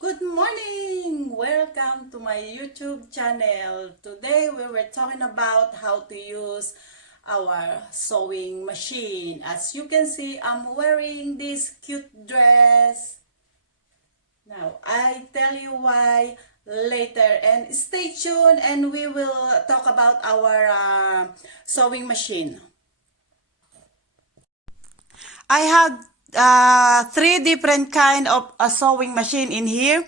Good morning! Welcome to my YouTube channel. Today we were talking about how to use our sewing machine. As you can see, I'm wearing this cute dress. Now, I tell you why later, and stay tuned and we will talk about our sewing machine. I have three different kind of a sewing machine in here.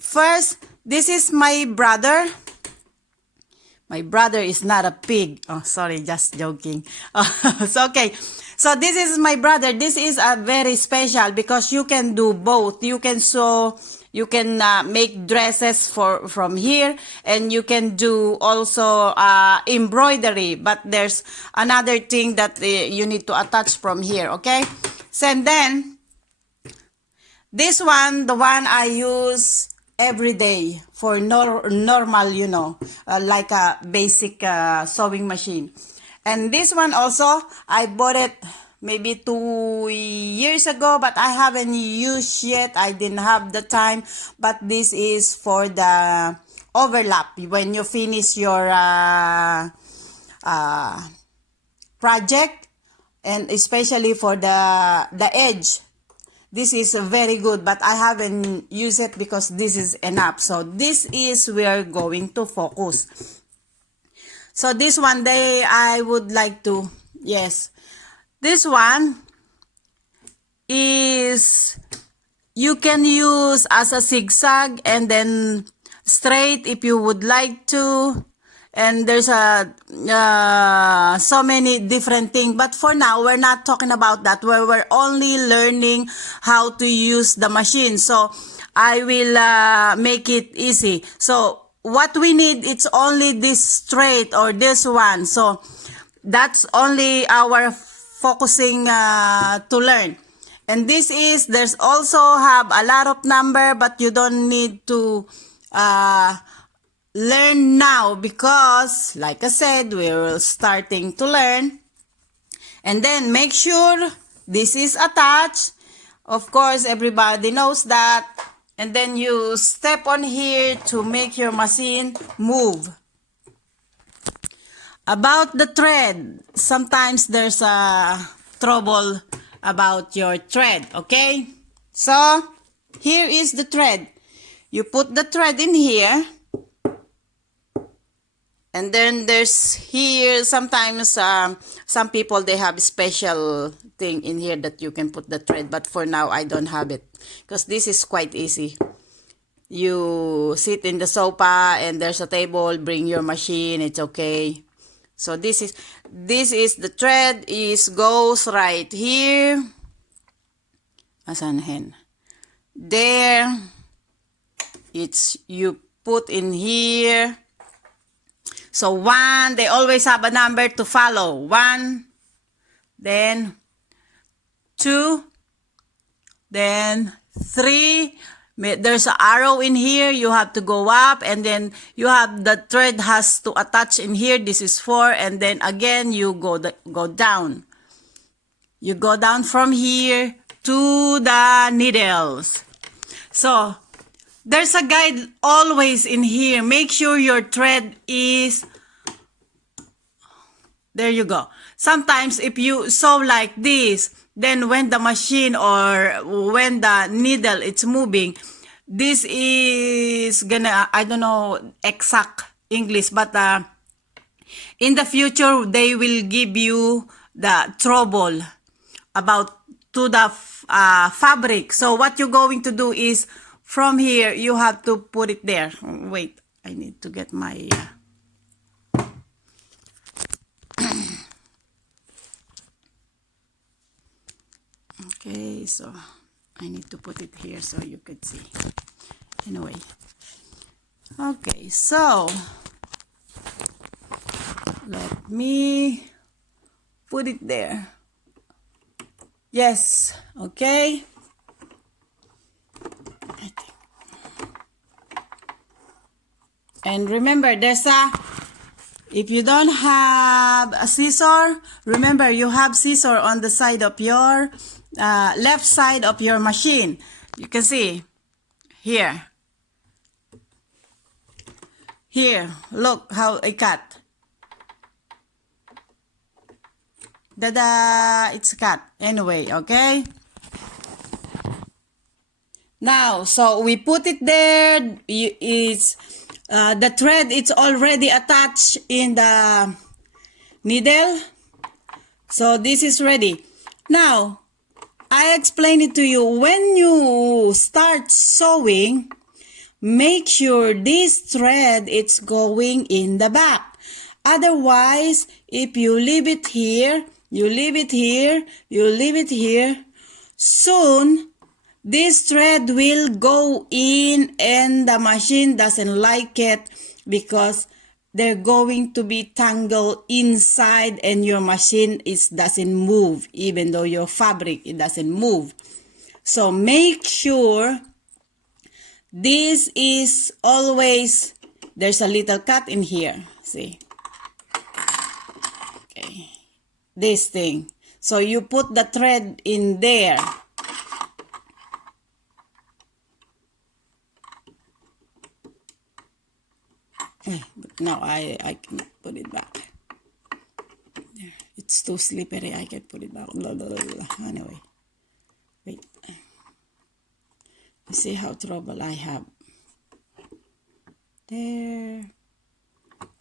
First, this is my brother. My brother is not a pig. Oh, sorry, just joking. So, okay. So this is my brother. This is a very special because you can do both. You can sew, you can make dresses from here, and you can do also embroidery. But there's another thing that you need to attach from here. Okay. So and then this one, the one I use every day for normal, like a basic sewing machine. And this one also, I bought it maybe 2 years ago, but I haven't used yet. I didn't have the time. But this is for the overlap. When you finish your project, and especially for the edge. This is very good, but I haven't used it because this is enough. So this is we're going to focus. So this one day I would like to, yes, this one is, you can use as a zigzag and then straight if you would like to. And there's so many different things. But for now, we're not talking about that. We're only learning how to use the machine. So I will make it easy. So what we need, it's only this straight or this one. So that's only our focusing to learn. And this is, there's also have a lot of number, but you don't need to learn now because, like I said, we're starting to learn. And then make sure this is attached. Of course, everybody knows that. And then you step on here to make your machine move. About the thread, sometimes there's a trouble about your thread, okay? So, here is the thread. You put the thread in here. And then there's here, sometimes some people, they have special thing in here that you can put the thread. But for now, I don't have it. Because this is quite easy. You sit in the sofa and there's a table, bring your machine, it's okay. So this is the thread goes right here. Asan hen? There. It's, you put in here. So 1, they always have a number to follow. 1, then 2, then 3. There's an arrow in here. You have to go up, and then you have the thread has to attach in here. This is 4, and then again you go down. You go down from here to the needles. So there's a guide always in here. Make sure your thread is, there you go. Sometimes if you sew like this, then when the machine or when the needle it's moving, this is gonna, I don't know exact English, but in the future they will give you the trouble about to the fabric. So what you're going to do is, from here, you have to put it there. Wait, I need to get my... Okay, so I need to put it here so you could see. Anyway. Okay, so let me put it there. Yes, okay. And remember, there's if you don't have a scissor, remember you have scissor on the side of your left side of your machine. You can see Here. Here, look how I cut. Dada, it's cut. Anyway, okay? Now, so we put it there. It's the thread, it's already attached in the needle. So this is ready. Now, I explain it to you. When you start sewing, make sure this thread it's going in the back. Otherwise, if you leave it here, you leave it here, you leave it here, soon this thread will go in and the machine doesn't like it because they're going to be tangled inside and your machine doesn't move, even though your fabric it doesn't move. So make sure this is always, there's a little cut in here, see? Okay, this thing. So you put the thread in there. But now I can put it back. There. It's too slippery, I can put it back. Blah, blah, blah, blah. Anyway, wait. You see how trouble I have. There.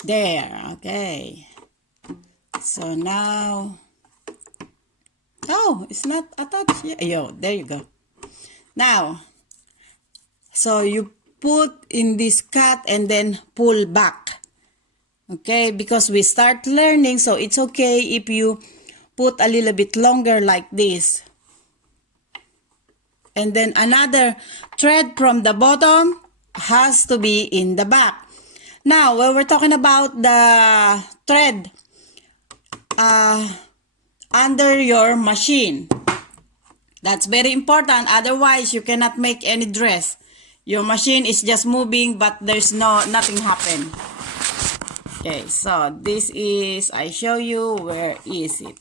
There, okay. So now, oh, it's not attached yet. Yo, there you go. Now, so you put in this cut and then pull back. Okay, because we start learning, so it's okay if you put a little bit longer like this. And then another thread from the bottom has to be in the back. Now, when we're talking about the thread under your machine, that's very important. Otherwise, you cannot make any dress. Your machine is just moving, but there's nothing happen. Okay, so this is, I show you, where is it?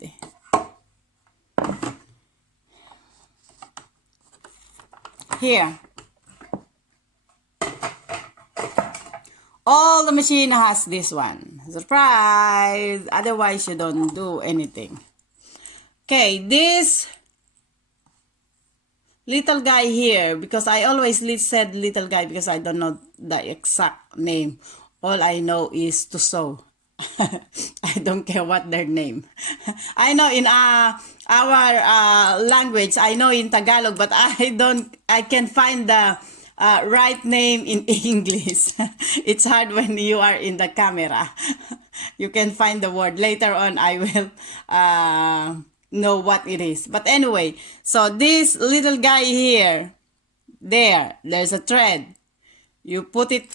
Here. All the machine has this one. Surprise! Otherwise, you don't do anything. Okay, this little guy here, because I always said little guy because I don't know the exact name. All I know is to sew. I don't care what their name. I know in our language, I know in Tagalog, but I can't find the right name in English. It's hard when you are in the camera. You can find the word. Later on, I will know what it is. But anyway, so this little guy here, there's a thread. You put it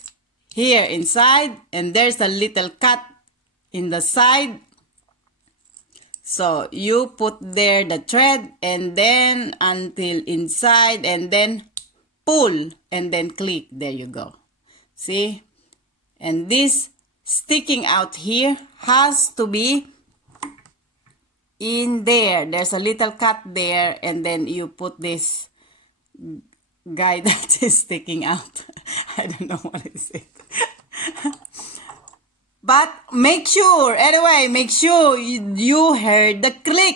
here inside, and there's a little cut in the side. So you put there the thread and then until inside and then pull and then click. There you go. See? And this sticking out here has to be in there. There's a little cut there and then you put this guy that is sticking out. I don't know what is it. But make sure, anyway, make sure you heard the click.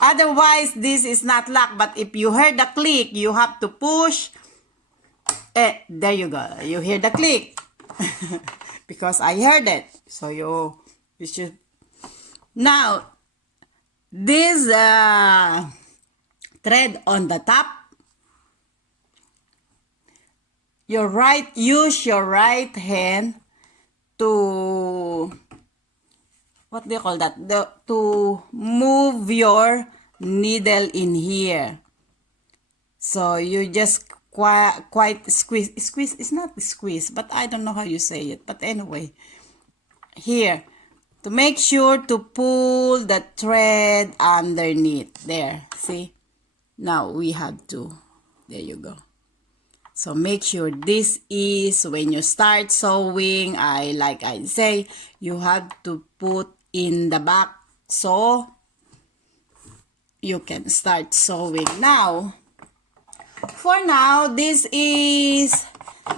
Otherwise, this is not locked. But if you heard the click, you have to push. There you go. You hear the click. Because I heard it. So you should. Now, this thread on the top. Use your right hand to, what do you call that? To move your needle in here. So you just quite squeeze. Squeeze is not squeeze, but I don't know how you say it. But anyway, here, to make sure to pull the thread underneath. There, see? Now we have to, there you go. So make sure this is, when you start sewing, like I say, you have to put in the back so you can start sewing. Now, for now, this is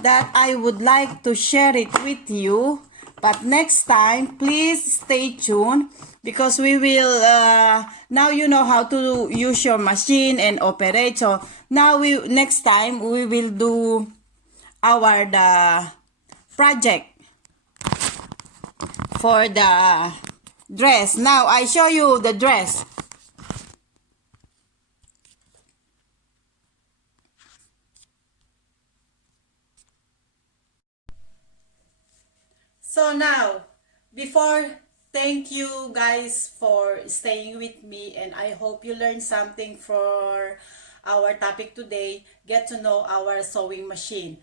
that I would like to share it with you. But next time, please stay tuned because we will, now you know how to use your machine and operate. So now next time, we will do the project for the dress. Now, I show you the dress. So now, thank you guys for staying with me, and I hope you learned something for our topic today. Get to know our sewing machine.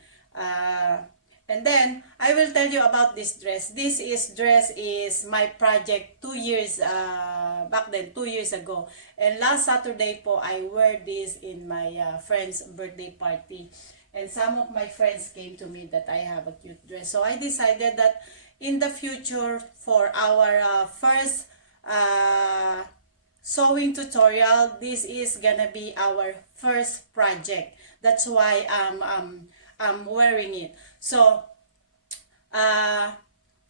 And then I will tell you about this dress. Dress is my project 2 years back then, 2 years ago. And last Saturday po, I wear this in my friend's birthday party. And some of my friends came to me that I have a cute dress. So I decided that in the future, for our first sewing tutorial, this is gonna be our first project. That's why I'm wearing it. So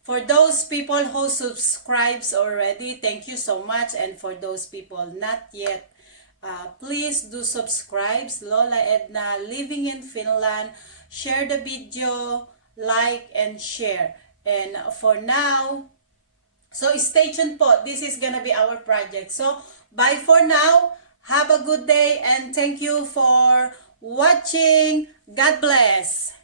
for those people who subscribes already, thank you so much. And for those people not yet, please do subscribe. Lola Edna, living in Finland. Share the video, like and share. And for now, so stay tuned po. This is gonna be our project. So bye for now. Have a good day and thank you for watching. God bless.